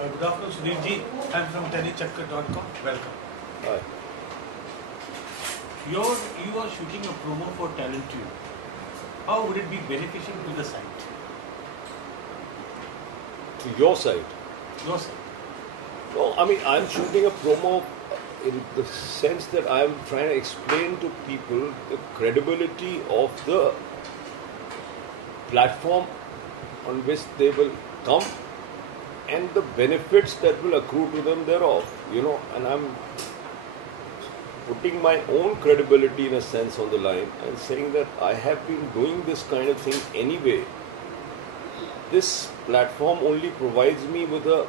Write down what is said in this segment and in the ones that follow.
Good afternoon, Sunil ji. I'm from TeleChakkar.com. Welcome. Hi. You are shooting a promo for Talent Tube. How would it be beneficial to the site? To your site? Your site. No, I mean, I'm shooting a promo in the sense that I'm trying to explain to people the credibility of the platform on which they will come and the benefits that will accrue to them thereof, and I'm putting my own credibility in a sense on the line and saying that I have been doing this kind of thing anyway. This platform only provides me with a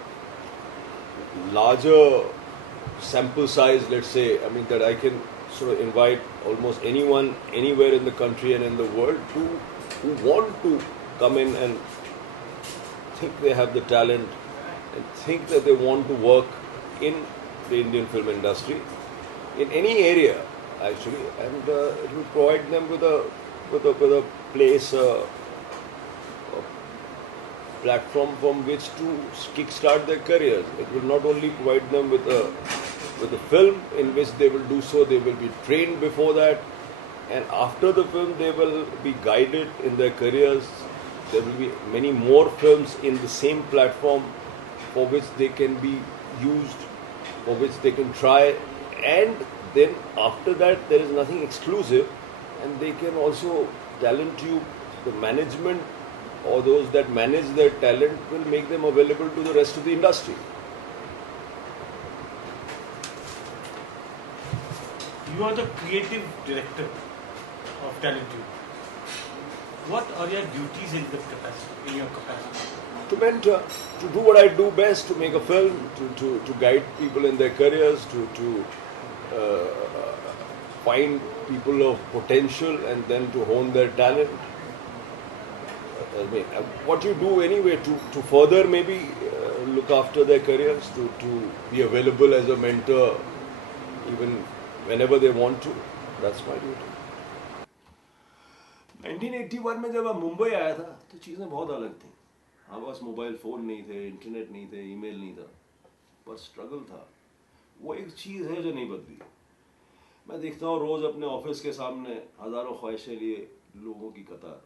larger sample size, let's say, that I can sort of invite almost anyone, anywhere in the country and in the world who want to come in and think they have the talent and think that they want to work in the Indian film industry, in any area actually, and it will provide them with a place, a platform from which to kickstart their careers. It will not only provide them with a film in which they will do so, they will be trained before that, and after the film they will be guided in their careers. There will be many more films in the same platform for which they can be used, for which they can try, and then after that there is nothing exclusive, and they can also Talent Tube, the management or those that manage their talent will make them available to the rest of the industry. You are the creative director of Talent Tube. What are your duties in your capacity? To mentor, to do what I do best, to make a film, to guide people in their careers, to find people of potential and then to hone their talent. What you do anyway to further maybe look after their careers, to be available as a mentor even whenever they want to. That's my duty. 1981 में जब मैं मुंबई आया था तो चीज़ें बहुत अलग थी. हमारे पास मोबाइल फ़ोन नहीं थे, इंटरनेट नहीं थे, ईमेल नहीं था, पर स्ट्रगल था. वो एक चीज़ है जो नहीं बदली. मैं देखता हूँ रोज़ अपने ऑफिस के सामने हज़ारों ख्वाहिशें लिए लोगों की कतार,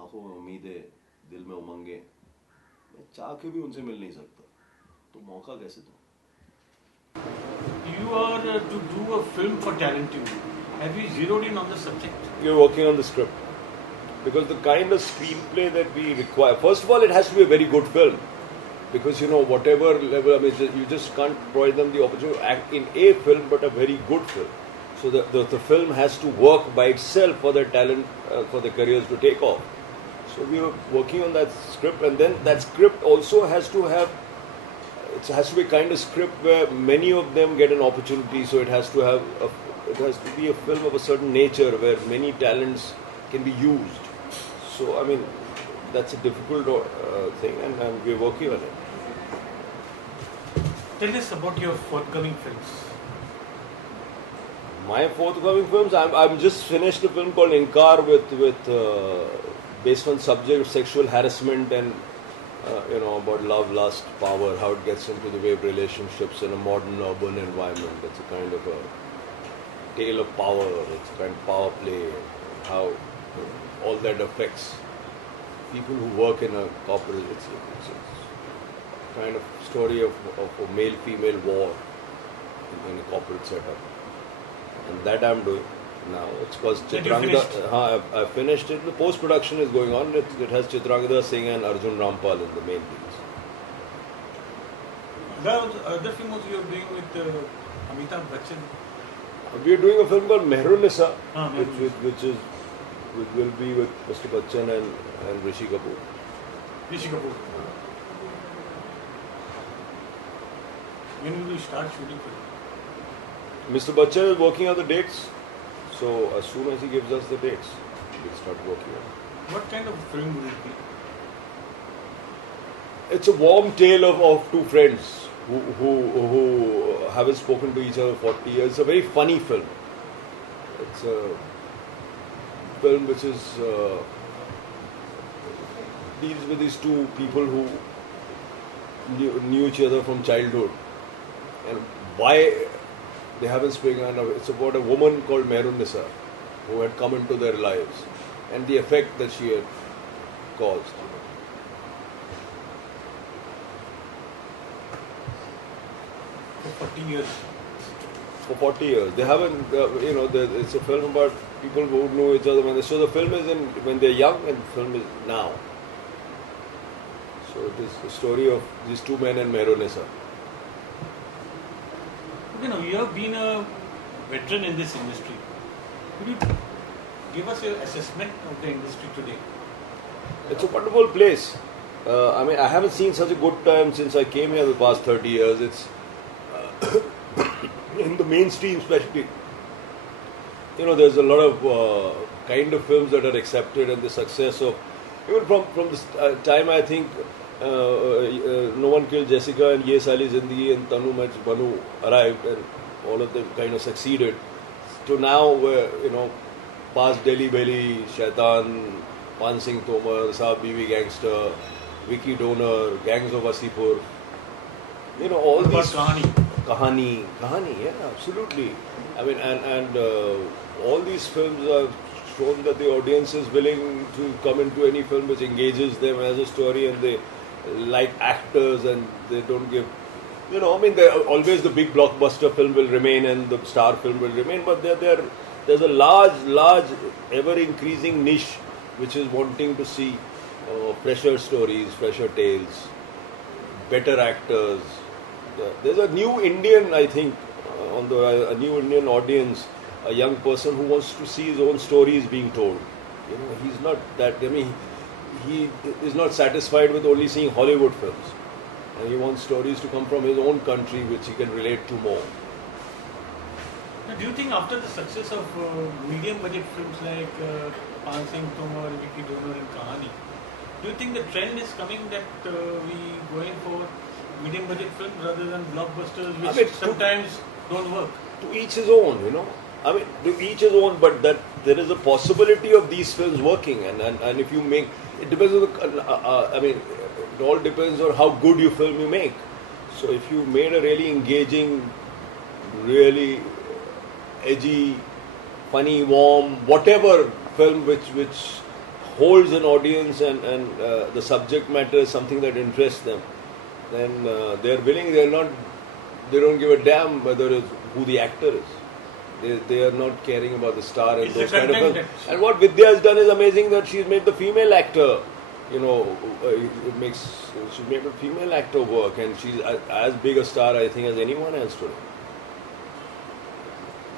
आंखों में उम्मीदें, दिल में उमंगें. मैं चाह के भी उनसे मिल नहीं सकता, तो मौका कैसे दूँ? You are to do a film for Talent Tube. Have you zeroed in on the subject? We're working on the script. Because the kind of screenplay that we require, first of all, it has to be a very good film. Because, whatever level, you just can't provide them the opportunity to act in a film, but a very good film. So the film has to work by itself for their talent, for their careers to take off. So we are working on that script, and then that script also has to be kind of script where many of them get an opportunity. So it has to be a film of a certain nature where many talents can be used. So that's a difficult thing, and we're working on it. Tell us about your forthcoming films. My forthcoming films, I'm just finished a film called Inkar with based on subject of sexual harassment and about love, lust, power, how it gets into the way of relationships in a modern urban environment. It's a kind of a tale of power. It's a kind of power play, how all that affects people who work in a corporate. It's a kind of story of a male-female war in a corporate setup, and that I'm doing now. It's called Chitrangada. I finished it. The post-production is going on. It has Chitrangada Singh and Arjun Rampal in the main leads. The other film also you're doing with Amitabh Bachchan. We are doing a film called Mehrun-Nisa, Mehrun-Nisa. which will be with Mr. Bachchan and Rishi Kapoor. Rishi Kapoor. When will you start shooting for it? Mr. Bachchan is working on the dates, so as soon as he gives us the dates, we'll start working on it. What kind of film will it be? It's a warm tale of two friends who haven't spoken to each other for 40 years. It's a very funny film. It's a film which is deals with these two people who knew each other from childhood, and why they haven't spoken. It's about a woman called Mehrun-Nisa who had come into their lives and the effect that she had caused. For 40 years. For 40 years, they haven't. It's a film about people who know each other. So the film is when they're young, and the film is now. So it is the story of these two men and Mehrun-Nisa. You have been a veteran in this industry. Could you give us your assessment of the industry today? It's a wonderful place. I haven't seen such a good time since I came here the past 30 years. It's in the mainstream, especially. There's a lot of kind of films that are accepted, and the success of even from this time, I think No One Killed Jessica and Ye Sali Zindagi and Tanu Mach Banu arrived, and all of them kind of succeeded. To now, where past Delhi Belly, Shaitan, Pan Singh Tomar, Saab Biwi Gangster, Vicky Donor, Gangs of Wasipur. All What these. about Kahani? Kahani, yeah, absolutely. And all these films have shown that the audience is willing to come into any film which engages them as a story, and they like actors, and they don't give. Always the big blockbuster film will remain and the star film will remain, but there's a large, ever increasing niche which is wanting to see fresher stories, fresher tales, better actors. There's a new Indian, I think, a new Indian audience, a young person who wants to see his own stories being told. He's not that. He is not satisfied with only seeing Hollywood films, and he wants stories to come from his own country which he can relate to more. Now, do you think after the success of medium budget films like Pan Singh Tomar, Vicky Donor and Kahani, do you think the trend is coming that we going for medium budget films rather than blockbusters, which sometimes don't work? To each his own, to each his own, but that there is a possibility of these films working, and if you make, it depends on it all depends on how good you film you make. So if you made a really engaging, really edgy, funny, warm, whatever film which holds an audience, and the subject matter is something that interests them, then they're willing. They don't give a damn whether it's who the actor is. They are not caring about the star and those kind of films. And what Vidya has done is amazing, that she's made the female actor, she's made a female actor work, and she's as big a star, I think, as anyone else today.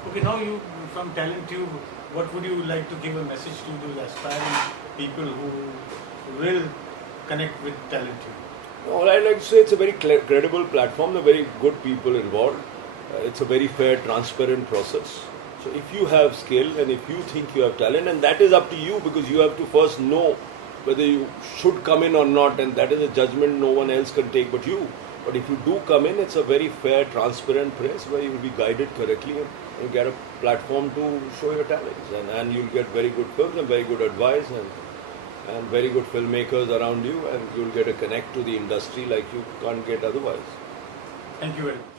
Okay, now you, from TalentTube, what would you like to give a message to those aspiring people who will connect with TalentTube? All I'd like to say, it's a very credible platform. There are very good people involved. It's a very fair, transparent process. So if you have skill and if you think you have talent, and that is up to you, because you have to first know whether you should come in or not, and that is a judgment no one else can take but you. But if you do come in, it's a very fair, transparent place where you will be guided correctly and get a platform to show your talents. And you'll get very good films and very good advice and very good filmmakers around you, and you'll get a connect to the industry like you can't get otherwise. Thank you very much.